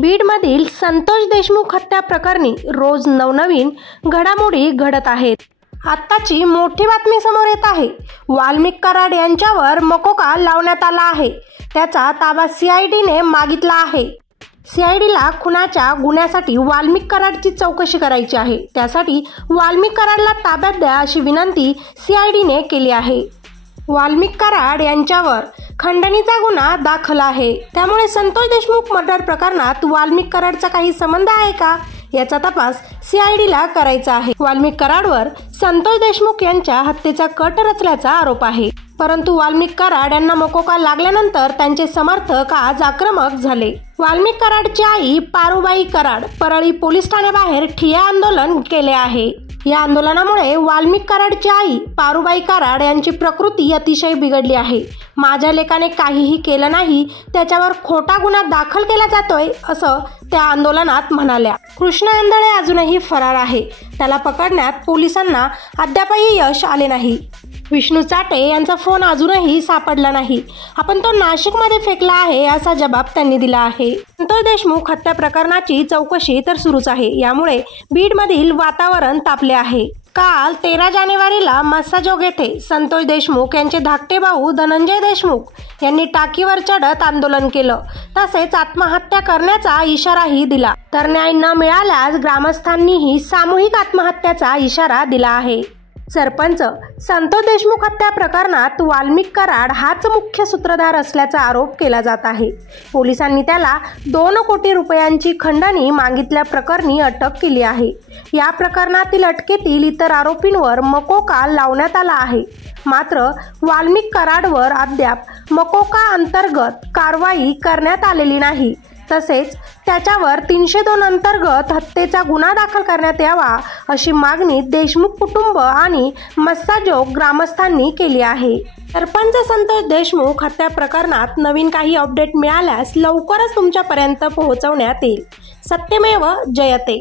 बीडमधील संतोष देशमुख हत्या प्रकरणी रोज नवनवीन घडामोडी घडत आहेत। आत्ताची मोठी बातमी समोर येत आहे। वाल्मिक कराड यांच्यावर मकोका लावण्यात आला आहे। त्याचा ताबा सीआयडीने मागितला आहे। सीआयडीला खुनाच्या गुन्ह्यासाठी वाल्मिक कराडची चौकशी करायची आहे। त्यासाठी वाल्मिक कराडला ताब्यात द्या अशी विनंती सीआयडीने केली आहे। वाल्मिक कराड यांच्यावर खंडणीचा गुन्हा दाखल आहे। त्यामुळे संतोष देशमुख मर्डर प्रकरणात वाल्मिक कराडचा काही संबंध आहे का याचा तपास सीआयडीला करायचा आहे। वाल्मिक कराडवर संतोष देशमुख यांच्या हत्येचा कट रचल्याचा आरोप आहे। परंतु वाल्मिक कराड यांना मकोका लागल्यानंतर त्यांचे समर्थक आज आक्रमक झाले। वाल्मिक कराडची आई पारुबाई कराड परळी पोलीस ठाण्याबाहेर ठिय्या आंदोलन केले आहे। या आंदोलनामुळे वाल्मिक कराडची आई पारुबाई कराड यांची प्रकृती अतिशय बिघडली आहे। माझ्या लेकाने काहीही केलं नाही, त्याच्यावर खोटा गुन्हा दाखल केला जातोय असं त्या आंदोलनात म्हणाल्या। कृष्ण आंधळे अजूनही फरार आहे। त्याला पकडण्यात पोलिसांना अद्यापही यश आले नाही। विष्णू चाटे यांचा फोन अजूनही सापडला नाही। आपण तो नाशिकमध्ये फेकला आहे असा जबाब त्यांनी दिला आहे। संतोष देशमुख हत्या प्रकरणाची चौकशी तर सुरूच आहे। यामुळे बीडमधील वातावरण तापले आहे। काल 13 जानेवारीला मस्साजोग येथे संतोष देशमुख यांचे धाकटे भाऊ धनंजय देशमुख यांनी टाकीवर चढत आंदोलन केलं। तसेच आत्महत्या करण्याचा इशाराही दिला। तर न्याय न मिळाल्यास ग्रामस्थांनीही सामूहिक आत्महत्याचा इशारा दिला आहे। सरपंच संतोष देशमुख हत्या प्रकरणात वाल्मिक कराड हाच मुख्य सूत्रधार असल्याचा आरोप केला जात आहे। पोलिसांनी त्याला 2 कोटी रुपयांची खंडणी मागितल्या प्रकरणी अटक केली आहे। या प्रकरणातील अटकेतील इतर आरोपींवर मकोका लावण्यात आला आहे। मात्र वाल्मिक कराडवर अद्याप मकोका अंतर्गत कारवाई करण्यात आलेली नाही। तसेच त्याच्यावर 302 अंतर्गत हत्येचा गुन्हा दाखल करण्यात यावा अशी मागणी देशमुख कुटुंब आणि मस्साजोग ग्रामस्थांनी केली आहे। सरपंच संतोष देशमुख हत्या प्रकरणात नवीन काही अपडेट मिळाल्यास लवकरच तुमच्यापर्यंत पोहोचवण्यात येईल। सत्यमेव जयते।